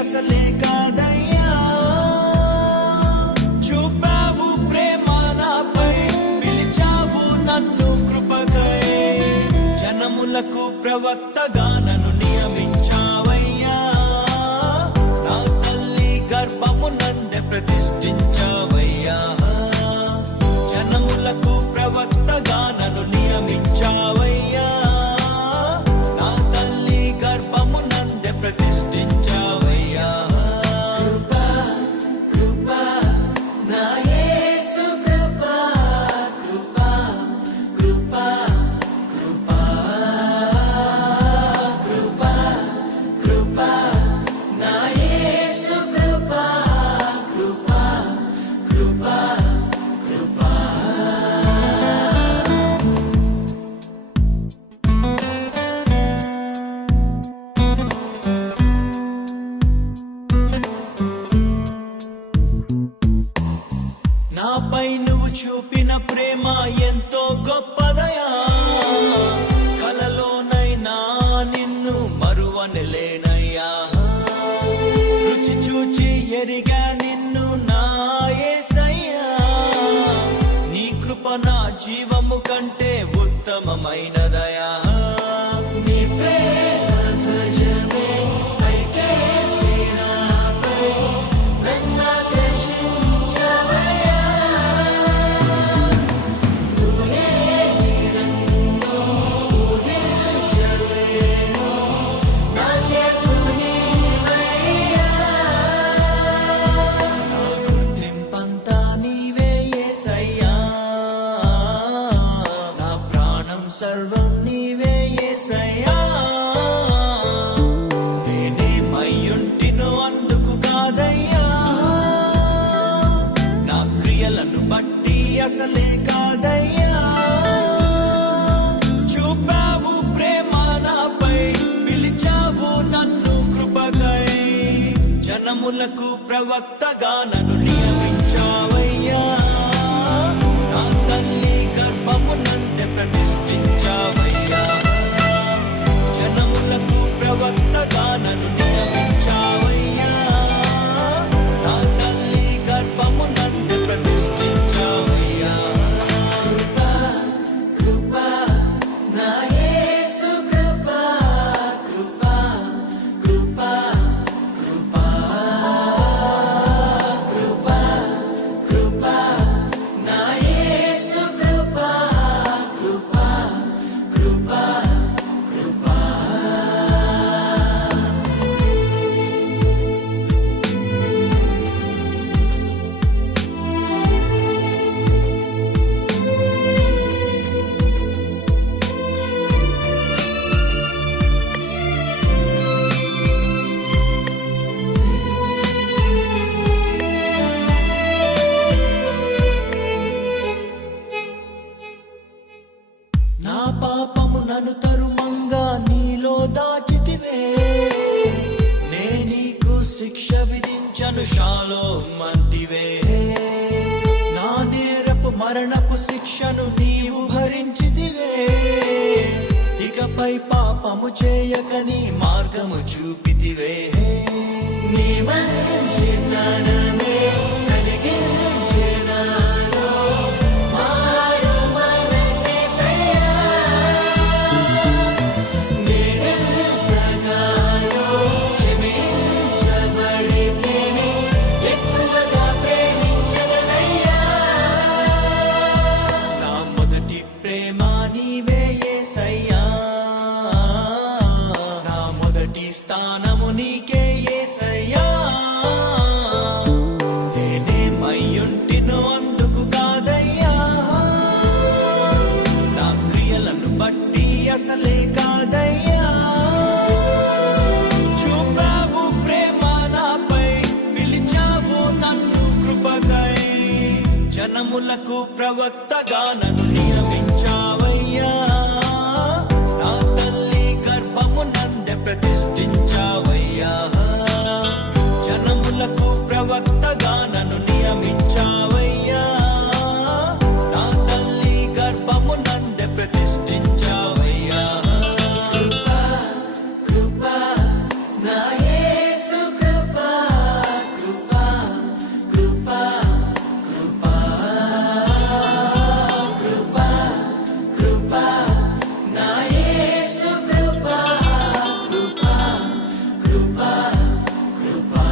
అసలే కాదయ్యా, చూపావు ప్రేమ నాపై, పిలిచావు నన్ను కృపకై, జనములకు ప్రవక్తగా నన్ను నియమించావయ్యా, నా తల్లి గర్భము నందే ప్రతిష్ఠించావయ్యా, జనములకు ప్రవక్తగా నన్ను నియమించావయ్యా, నా తల్లి గర్భము నందే ప్రతిష్ఠించావయ్యా. నాపై నువ్వు చూపిన ప్రేమ ఎంతో గొప్పదయా, కలలోనైనా నిన్ను మరువనలేనయ్యా, రుచి చూచి ఎరిగా నిన్ను నా యేసయ్యా, నీ కృప నా జీవము కంటే ఉత్తమమైనదయా, నీ ప్రేమ ధ్వజమే అయితే నాపై నన్ను ఆకర్షించవయ్యా, నువ్వు లేని నన్ను ఊహించలేను, నా యేసు నీవయ్యా, నా గుర్తింపంతా నీవే యేసయ్యా, నా ప్రాణం సర్వం నీవే యేసయ్యా, నేనేమయ్యుంటినో అందుకు కాదయ్యా, నా క్రియలను బట్టి అసలే కాదయ్యా, చూపావు ప్రేమ నాపై, పిలిచావు నన్ను కృపకై, జనములకు ప్రవక్తగా నన్ను నియమించావయ్యా, నా తల్లి గర్భము నందే ప్రతిష్ఠించావయ్యా, జనములకు ప్రవక్తగా నన్ను నియమించావయ్యా, నా తల్లి గర్భము నందే ప్రతిష్ఠించావయ్యా. కృపా నా యేసు కృపా, కృపా కృపా కృపా కృపా కృపా నా యేసు కృపా, కృపా కృపా కృపా. నా పాపము నన్ను తరుమంగా నీలో దాచితివే, నే నీకు శిక్ష విధించను షాలోమ్ అంటివే, నా నేరపు మరణపు శిక్షను నీవు భరించితివే, ఇకపై పాపము చేయక నీ మార్గము చూపితివే. నీ మంచి జ్ఞానమే కలిగించే నాలో మారు మనసేసయ్యా. నేనెంతగానో క్షమించబడితిని, ఎక్కువగా ప్రేమించెదనయ్యా. నా మొదటి ప్రేమ నీవే యేసయ్యా, నా మొదటి స్థానము నీకే యేసయ్యా. నేనేమయ్యుంటినో అందుకు కాదయ్యా, నా క్రియలను బట్టి అసలే కాదయ్యా. చూపావు ప్రేమ నాపై, పిలిచావు నన్ను కృపకై, జనములకు ప్రవక్తగా నన్ను నియమించావయ్యా. నా తల్లి గర్భము నందే ప్రతిష్ఠించావయ్యా, జనములకు ప్రవక్తగా నన్ను నియమించావయ్యా. నా తల్లి గర్భము నందే ప్రతిష్ఠించావయ్యా. కృపా కృపా నా యేసు కృపా, కృపా కృపా కృపా కృపా కృపా నా యేసు కృపా, కృపా కృపా కృపా.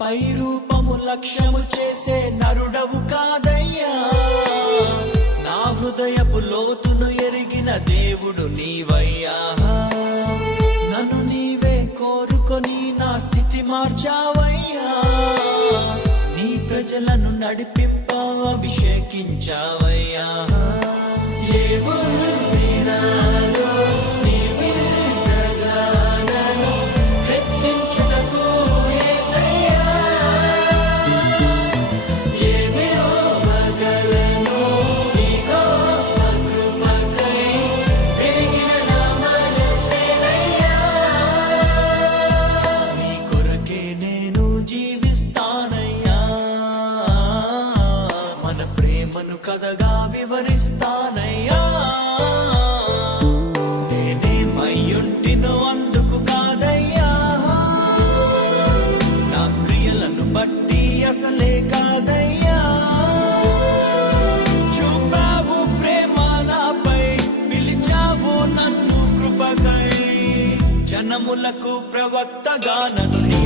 పై రూపము లక్ష్యము చేసే నరుడవు కాదయ్యా, నా హృదయపు లోతును ఎరిగిన దేవుడు నీవయ్యా. నన్ను నీవే కోరుకొని నా స్థితి మార్చావయ్యా, నీ ప్రజలను నడిపింప అభిషేకించావయ్యా. ఏముంది నాలో నీ విన్నగా నన్ను హెచ్చించుటకు యేసయ్యా. ఏమివ్వగలను నీ గొప్ప కృపకై, పెరిగిన నా మనస్సేనయ్యా. నీ కొరకే నేను జీవిస్తానయ్యా, మన ప్రేమను కథగా వివరిస్తానయ్యా. నేనేమయ్యుంటినో అందుకు కాదయ్యా, నా క్రియలను బట్టి అసలే కాదయ్యా. చూపావు ప్రేమ నాపై, పిలిచావు నన్ను కృపకై, జనములకు ప్రవక్తగా నన్ను